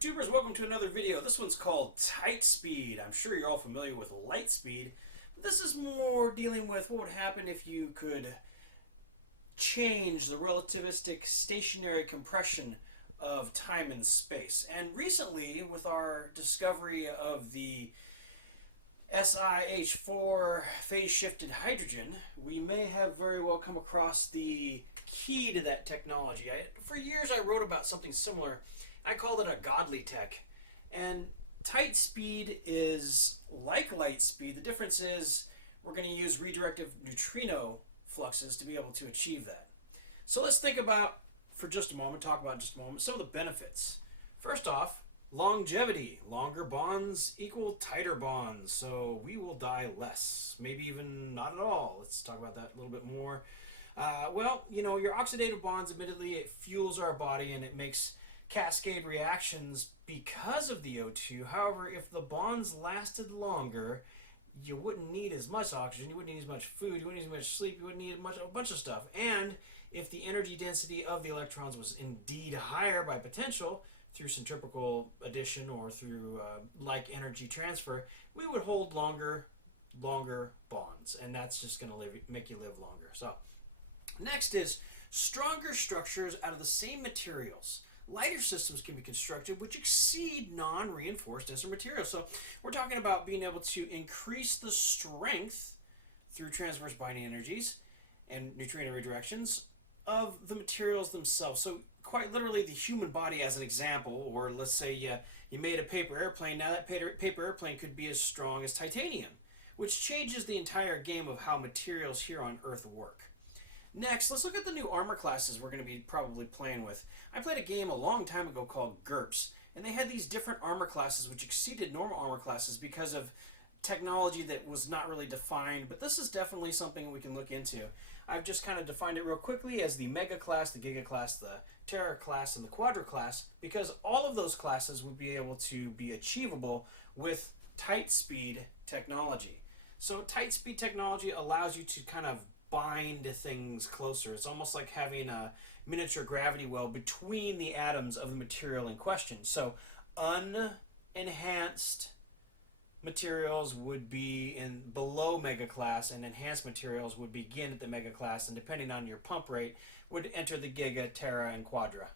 Tubers, welcome to another video. This one's called Tight Speed. I'm sure you're all familiar with light speed, but this is more dealing with what would happen if you could change the relativistic stationary compression of time and space. And recently, with our discovery of the SiH4 phase-shifted hydrogen, we may have very well come across the key to that technology. For years I wrote about something similar. I called it a godly tech. And tight speed is like light speed. The difference is we're going to use redirective neutrino fluxes to be able to achieve that. So let's think about, for just a moment, some of the benefits. First off, longevity. Longer bonds equal tighter bonds, so we will die less. Maybe even not at all. Let's talk about that a little bit more. Well, your oxidative bonds, admittedly, it fuels our body and it makes cascade reactions because of the O2. However, if the bonds lasted longer, you wouldn't need as much oxygen, you wouldn't need as much food, you wouldn't need as much sleep, you wouldn't need a bunch of stuff. And if the energy density of the electrons was indeed higher by potential, through centripetal addition or through like energy transfer, we would hold longer bonds, and that's just going to make you live longer. So next is stronger structures out of the same materials. Lighter systems can be constructed which exceed non-reinforced denser materials. So we're talking about being able to increase the strength through transverse binding energies and neutrino redirections of the materials themselves. So quite literally the human body as an example, or let's say you made a paper airplane. Now that paper airplane could be as strong as titanium, which changes the entire game of how materials here on Earth work. Next, let's look at the new armor classes we're going to be probably playing with. I played a game a long time ago called GURPS, and they had these different armor classes which exceeded normal armor classes because of technology that was not really defined, but this is definitely something we can look into. I've just kind of defined it real quickly as the Mega class, the Giga class, the Terra class, and the Quadra class, because all of those classes would be able to be achievable with tight speed technology. So tight speed technology allows you to kind of bind things closer. It's almost like having a miniature gravity well between the atoms of the material in question. So unenhanced materials would be in below mega class, and enhanced materials would begin at the mega class, and depending on your pump rate would enter the Giga, Terra, and Quadra.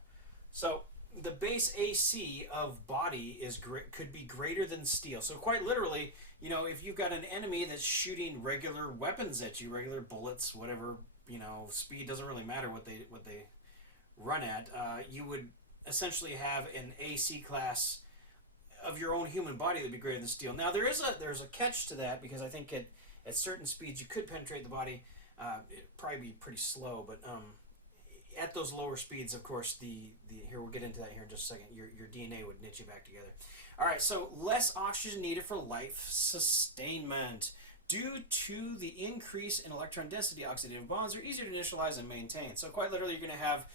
So the base AC of body could be greater than steel. So quite literally, if you've got an enemy that's shooting regular weapons at you, regular bullets, whatever, speed doesn't really matter what they run at, you would essentially have an AC class of your own human body that would be greater than steel. Now there's a catch to that, because I think at certain speeds you could penetrate the body. It'd probably be pretty slow, but at those lower speeds, of course, here we'll get into that here in just a second. Your DNA would knit you back together. All right, so less oxygen needed for life sustainment. Due to the increase in electron density, oxidative bonds are easier to initialize and maintain. So quite literally, you're gonna have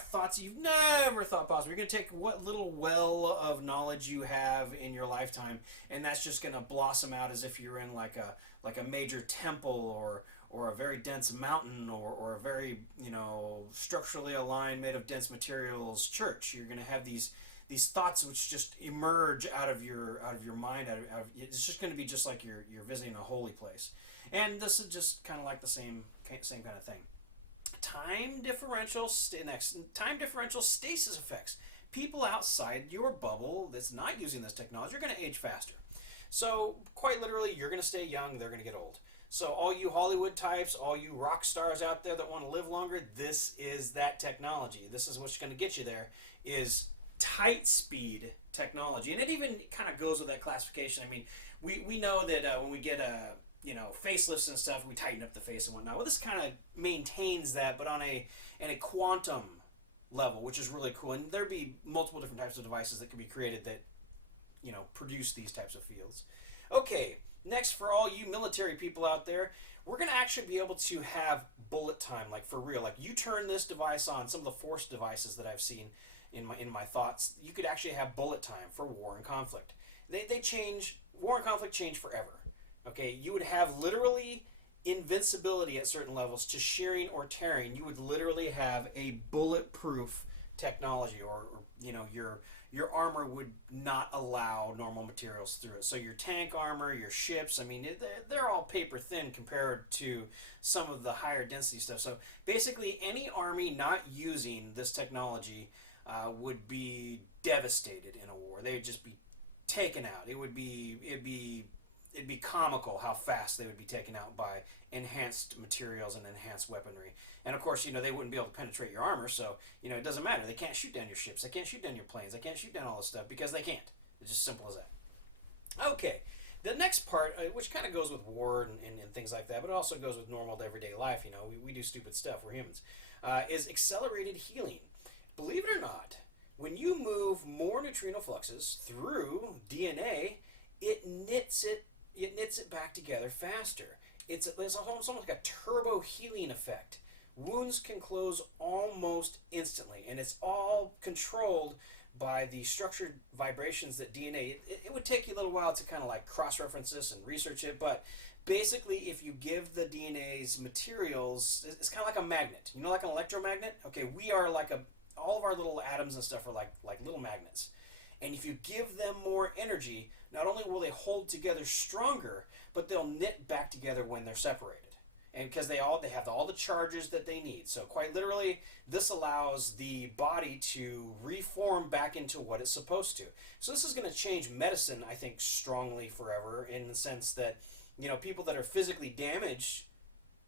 thoughts you've never thought possible. You're gonna take what little well of knowledge you have in your lifetime, and that's just gonna blossom out as if you're in like a major temple or a very dense mountain or a very structurally aligned, made of dense materials church. You're gonna have these thoughts which just emerge out of your mind. It's just going to be just like you're visiting a holy place. And this is just kind of like the same kind of thing. Time differential stasis effects. People outside your bubble that's not using this technology are going to age faster. So quite literally, you're going to stay young, they're going to get old. So all you Hollywood types, all you rock stars out there that want to live longer, this is that technology. This is what's going to get you there, is tight speed technology. And it even kind of goes with that classification. I mean, we know that when we get facelifts and stuff, we tighten up the face and whatnot. Well, this kind of maintains that, but on a quantum level, which is really cool. And there'd be multiple different types of devices that can be created that produce these types of fields. Okay, next, for all you military people out there, we're going to actually be able to have bullet time, like for real. Like you turn this device on, some of the force devices that I've seen in my thoughts, you could actually have bullet time for war and conflict. They change, war and conflict change forever. Okay, you would have literally invincibility at certain levels to shearing or tearing. You would literally have a bulletproof technology, or your armor would not allow normal materials through it. So your tank armor, your ships, I mean, they're all paper thin compared to some of the higher density stuff. So basically, any army not using this technology would be devastated in a war. They would just be taken out. It'd be comical how fast they would be taken out by enhanced materials and enhanced weaponry. And of course, they wouldn't be able to penetrate your armor, so it doesn't matter. They can't shoot down your ships. They can't shoot down your planes. They can't shoot down all this stuff because they can't. It's just simple as that. Okay, the next part, which kind of goes with war and things like that, but it also goes with normal everyday life. We do stupid stuff. We're humans. Is accelerated healing. Believe it or not, when you move more neutrino fluxes through DNA, it knits it back together faster. It's almost like a turbo healing effect. Wounds can close almost instantly, and it's all controlled by the structured vibrations that DNA. It would take you a little while to kind of like cross-reference this and research it, but basically, if you give the DNA's materials, it's kind of like a magnet. Like an electromagnet? Okay, we are like all of our little atoms and stuff are like little magnets. And if you give them more energy, not only will they hold together stronger, but they'll knit back together when they're separated. And because they have all the charges that they need. So quite literally, this allows the body to reform back into what it's supposed to. So this is going to change medicine, I think, strongly forever, in the sense that, people that are physically damaged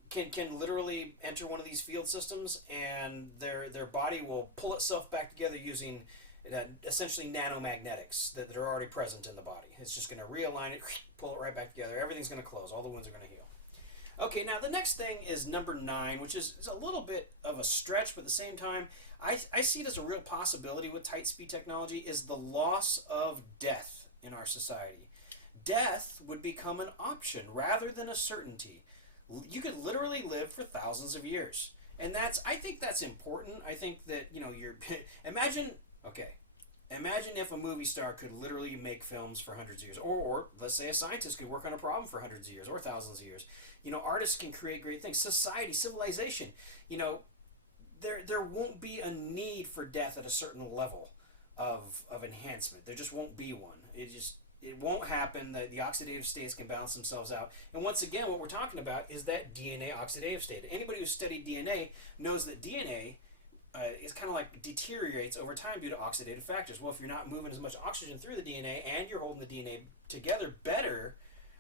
can literally enter one of these field systems, and their body will pull itself back together using essentially nanomagnetics that are already present in the body. It's just going to realign it, pull it right back together. Everything's going to close. All the wounds are going to heal. Okay, now the next thing is number 9, which is a little bit of a stretch, but at the same time, I see it as a real possibility with tight speed technology, is the loss of death in our society. Death would become an option rather than a certainty. You could literally live for thousands of years. And I think that's important. I think that, imagine if a movie star could literally make films for hundreds of years, or let's say a scientist could work on a problem for hundreds of years or thousands of years. Artists can create great things. Society, civilization, there won't be a need for death at a certain level of enhancement. There just won't be one. It won't happen. The oxidative states can balance themselves out. And once again, what we're talking about is that DNA oxidative state. Anybody who's studied DNA knows that DNA is kind of like deteriorates over time due to oxidative factors. Well, if you're not moving as much oxygen through the DNA and you're holding the DNA together better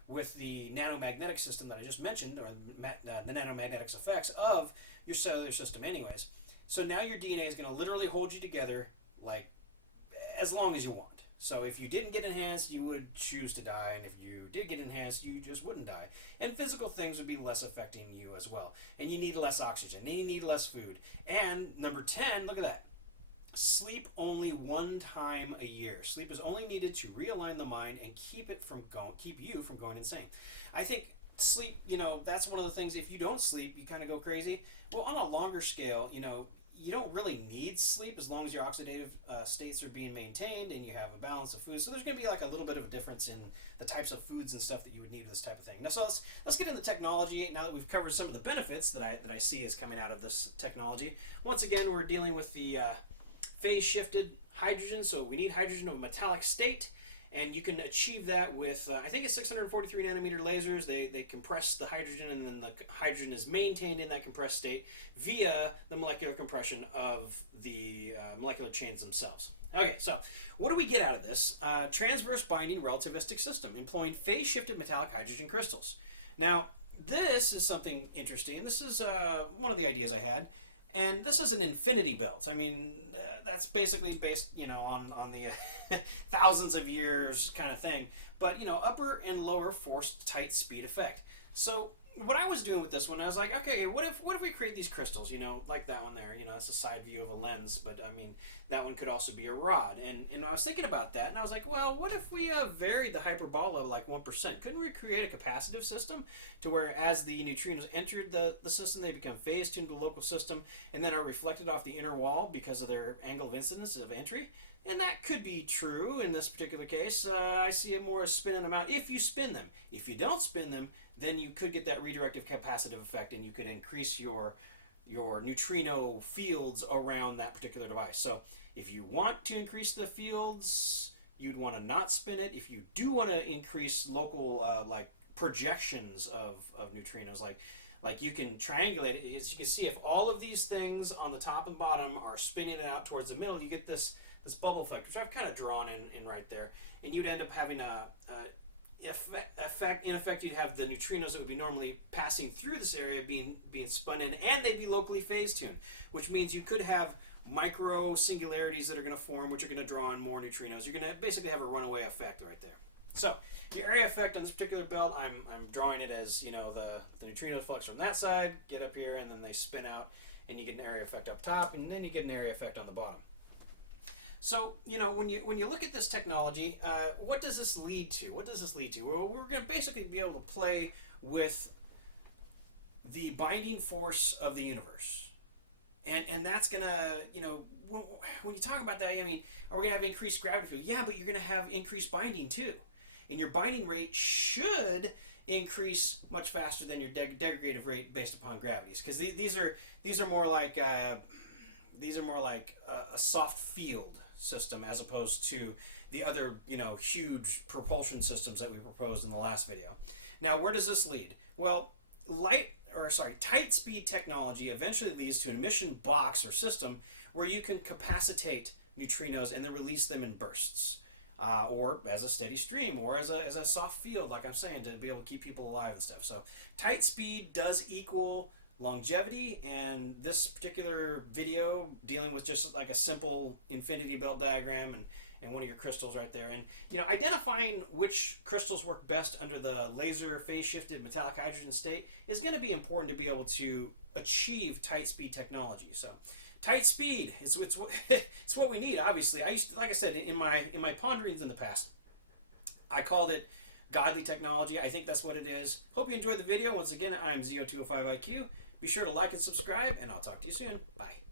with the nanomagnetic system that I just mentioned, or the nanomagnetics effects of your cellular system anyways. So now your DNA is going to literally hold you together like as long as you want. So if you didn't get enhanced, you would choose to die, and if you did get enhanced, you just wouldn't die. And physical things would be less affecting you as well. And you need less oxygen, and you need less food. And number 10, look at that. Sleep only one time a year. Sleep is only needed to realign the mind and keep you from going insane. I think sleep, that's one of the things. If you don't sleep, you kind of go crazy. Well, on a longer scale, you don't really need sleep as long as your oxidative states are being maintained and you have a balance of food. So there's going to be like a little bit of a difference in the types of foods and stuff that you would need for this type of thing. Now, so let's get into technology. Now that we've covered some of the benefits that I see is coming out of this technology. Once again, we're dealing with the phase shifted hydrogen. So we need hydrogen of a metallic state. And you can achieve that with, I think it's 643 nanometer lasers. They compress the hydrogen, and then the hydrogen is maintained in that compressed state via the molecular compression of the molecular chains themselves. Okay, so what do we get out of this? Transverse binding relativistic system employing phase-shifted metallic hydrogen crystals. Now, this is something interesting. This is one of the ideas I had. And this is an infinity belt. I mean, that's basically based, on the thousands of years kind of thing. But, upper and lower forced tight speed effect. So what I was doing with this one, I was like, okay, what if we create these crystals, like that one there, it's a side view of a lens, but I mean, that one could also be a rod. And I was thinking about that, and I was like, well, what if we varied the hyperbola like 1%? Couldn't we create a capacitive system to where as the neutrinos entered the system, they become phased tuned to the local system and then are reflected off the inner wall because of their angle of incidence of entry? And that could be true in this particular case. I see it more as spinning them out if you spin them. If you don't spin them, then you could get that redirective capacitive effect, and you could increase your neutrino fields around that particular device. So If you want to increase the fields, you'd want to not spin it. If you do want to increase local like projections of neutrinos, like you can triangulate it. As you can see, if all of these things on the top and bottom are spinning it out towards the middle, you get this bubble effect, which I've kind of drawn in right there, and you'd end up having in effect, you'd have the neutrinos that would be normally passing through this area being spun in, and they'd be locally phase tuned, which means you could have micro singularities that are going to form, which are going to draw in more neutrinos. You're going to basically have a runaway effect right there. So the area effect on this particular belt, I'm drawing it as, you know, the neutrinos flux from that side, get up here, and then they spin out, and you get an area effect up top, and then you get an area effect on the bottom. So, you know, when you look at this technology, what does this lead to? What does this lead to? Well, we're going to basically be able to play with the binding force of the universe. And that's going to, you know, when you talk about that, I mean, are we going to have increased gravity field? Yeah, but you're going to have increased binding too. And your binding rate should increase much faster than your degradative rate based upon gravities. Because these are more like a soft field system as opposed to the other, you know, huge propulsion systems that we proposed in the last video. Now, where does this lead? Well, tight speed technology eventually leads to an emission box or system where you can capacitate neutrinos and then release them in bursts, or as a steady stream, or as a soft field, like I'm saying, to be able to keep people alive and stuff. So tight speed does equal longevity, and this particular video dealing with just like a simple infinity belt diagram and one of your crystals right there, and you know, identifying which crystals work best under the laser phase shifted metallic hydrogen state is going to be important to be able to achieve tight speed technology. So tight speed it's what we need. Obviously, like I said, in my ponderings in the past, I called it godly technology. I think that's what it is. Hope you enjoyed the video. Once again, I'm Zio205IQ. Be sure to like and subscribe, and I'll talk to you soon. Bye.